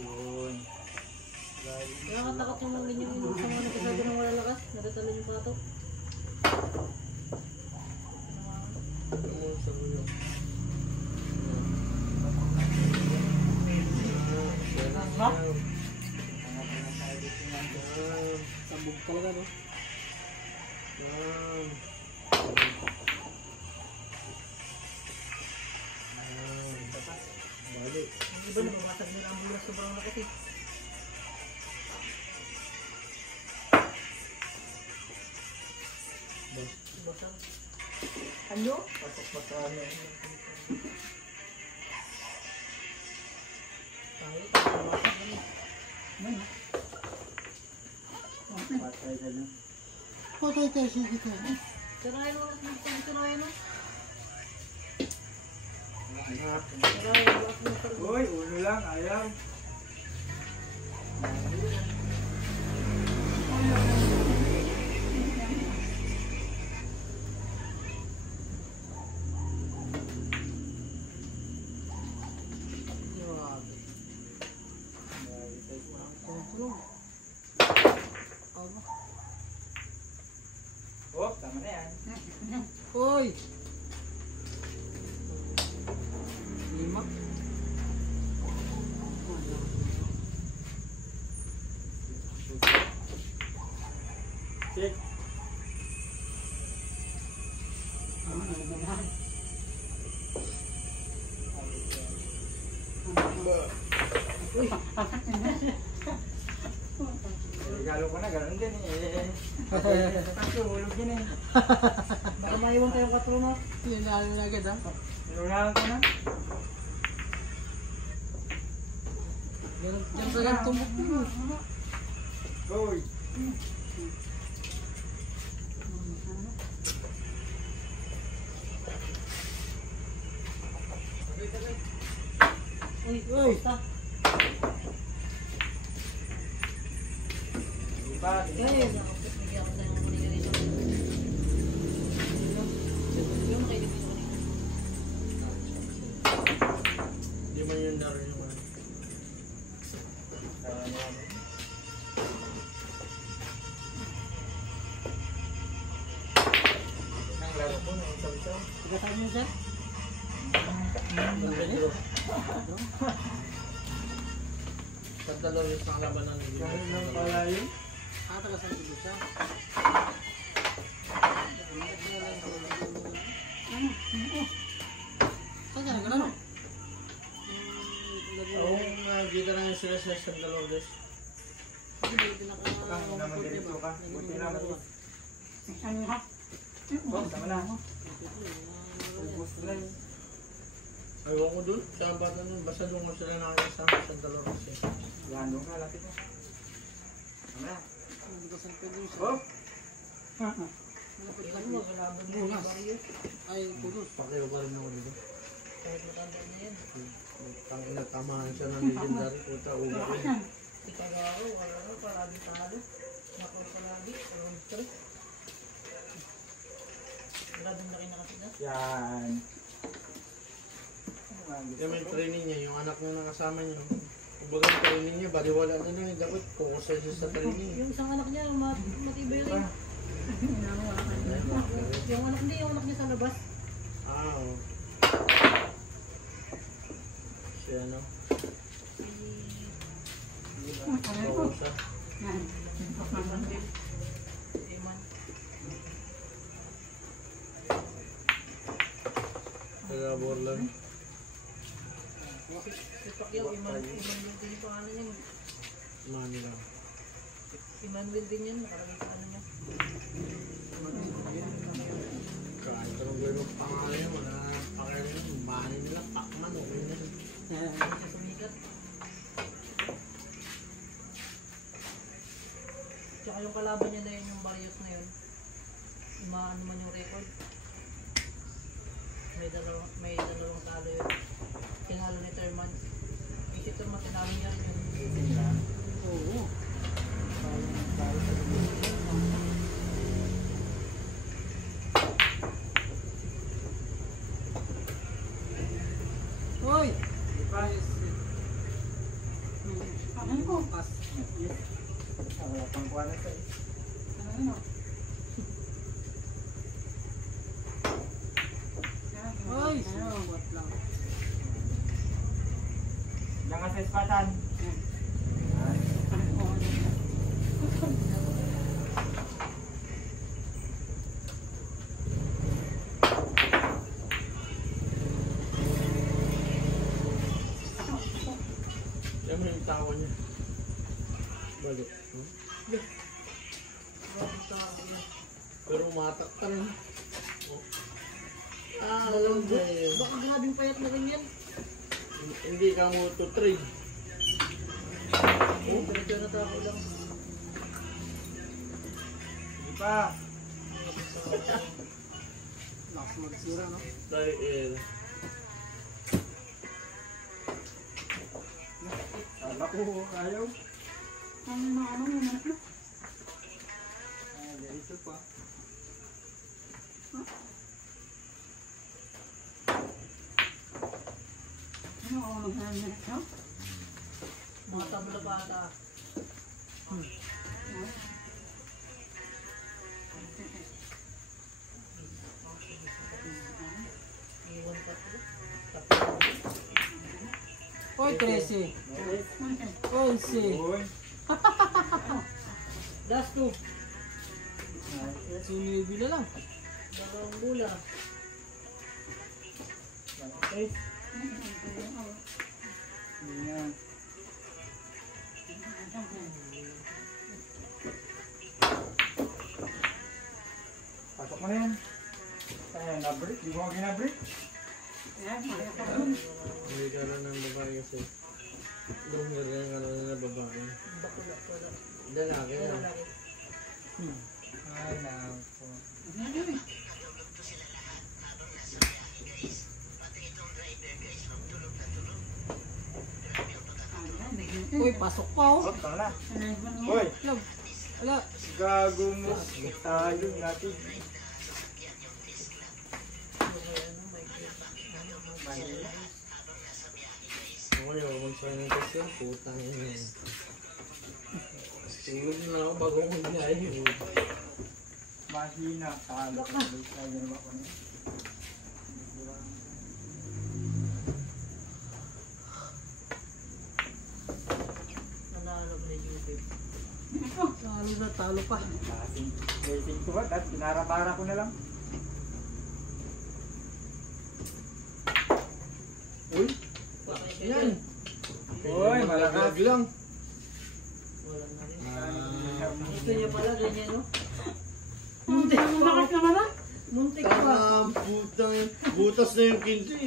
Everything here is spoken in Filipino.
Yun. Nakakatakot yung mga ganyan sa mga nagkasabi ng wala lakas. Nagtatalo yung pato. Sabog talaga no? Balik. Ang iba na bumasag nila ang bulas sobrang lakot eh. Basag. Ano? Pasok-pasok ano. Tayo, basag na eh. Ano? Patay ka lang. Patay tayo siya dito. Sirahin mo lang ng sirahin mo. Uy, ulo lang, ayaw. Oh, tama na yan. Hoy! Lima? Check. Regalo ko na, gano'n din eh. Kaso, hulog din eh. Baka maiwan tayong 4 no? Linalo na agad ha. Inunahan ko na. Diyan sa ganito mo. Uy. Uy, basta. Diba? Kaya, nakapagpigyan ako tayo ng kanina rito. Yung kayo dito kanina. Hindi man yun naroon yung ano. Nang laro ko, nang sabi-saw. Tigasan mo dyan? Pagdalaw yung panglabanan ng Ganun lang pala yun. Tagasan ko siya. Saan ka na? Oo, dito na yung sila sa San Dolores. Lang naman dirito ka. Buti lang ako. Oh, tama na. Ubus na yun. Ayaw ko doon. Sa bata nun, basta doon ko sila nakakasama sa San Dolores eh. Yan, doon ka, lapit mo. Tama na. Hindi ko saan pwede yung Oh! Ano mo, kalaban mo yung baryo? Ay, kudos. Pakiyo pa rin ako dito. Kahit matanda na yan. Tangina, tamahan siya ng legendary. Puta, ulo ko. Ikagaro, wala na, palagi talo. Nakaw palagi, walang stress. Maraming laki na kasi na. Yan. Yung may training niya, yung anak niya nakasama niya. Kumbaga yung training niya, baliwala na lang. Dapat kukusay siya sa training. Yung isang anak niya, matibay rin. Yung anak niya sa labas. Ah, oo. Si ano? Oo siya. Iman. Taga Borlan. Si Pacquiao, Iman din yung pangalan niya. Manila. Emmanuel din yan, nakalagay sa ano niya. Kahit anong gawin mo pangalan niya, wala na pakialam yun. Mani nila, Pacman, okay na yun. Hindi sumikat. Tsaka yung kalaban niya na yun, yung Barrios na yun. Maano man yung record. May dalawang talo yun. Tinalo ni Terman. Isip Terman, tinalo niya rin yun. Oo. Hoy! Di ba? Ano ko? Pas. Pangkuha na ito eh. Ano? Ay! Ano? What lang? Diyan ka sa ispatan. Yan mo yung tawa niya. Balik. Pero umatak ka rin. Alam mo eh. Baka grabing payat na rin yan. Hindi ka mo to trade. Oh, pero natako lang. Hindi pa. Lakas magsura, no? Dahil Kala ko ayaw. Ano mo na? Ito pa. Ano ako maghanap, no? Mga tabla bata. Oy, 13. 11. Uy. Last 2. Sunibi na lang. Dalawang bula. Okay. Yan. Pasok mo na yan. Kaya na-break. Di mo ka na-break. hindi ka na ng babae kasi. Lunger yan ka na ng babae. Bakula pala. Lalaki na. Lalaki. Ay, naku. Uy, pasok pa oh. Oh, tama na. Uy. Wala. Gago mo. Tayo natin. Ako yung mag-sanitation, putang ina. Tulog na ako bago mag-biyahe. Mahina. Talo. Tayo na ba ko niya? Nanalo ba ni Juve? Talo na, talo pa. Waiting ko ba? Dahil pinara-para ko na lang. Uy. Yan. Uy, malakas. lang. Wala na rin. Ito niya pala, ganyan no? Muntik pa. Muntik pa. Putang butas na yung kinti.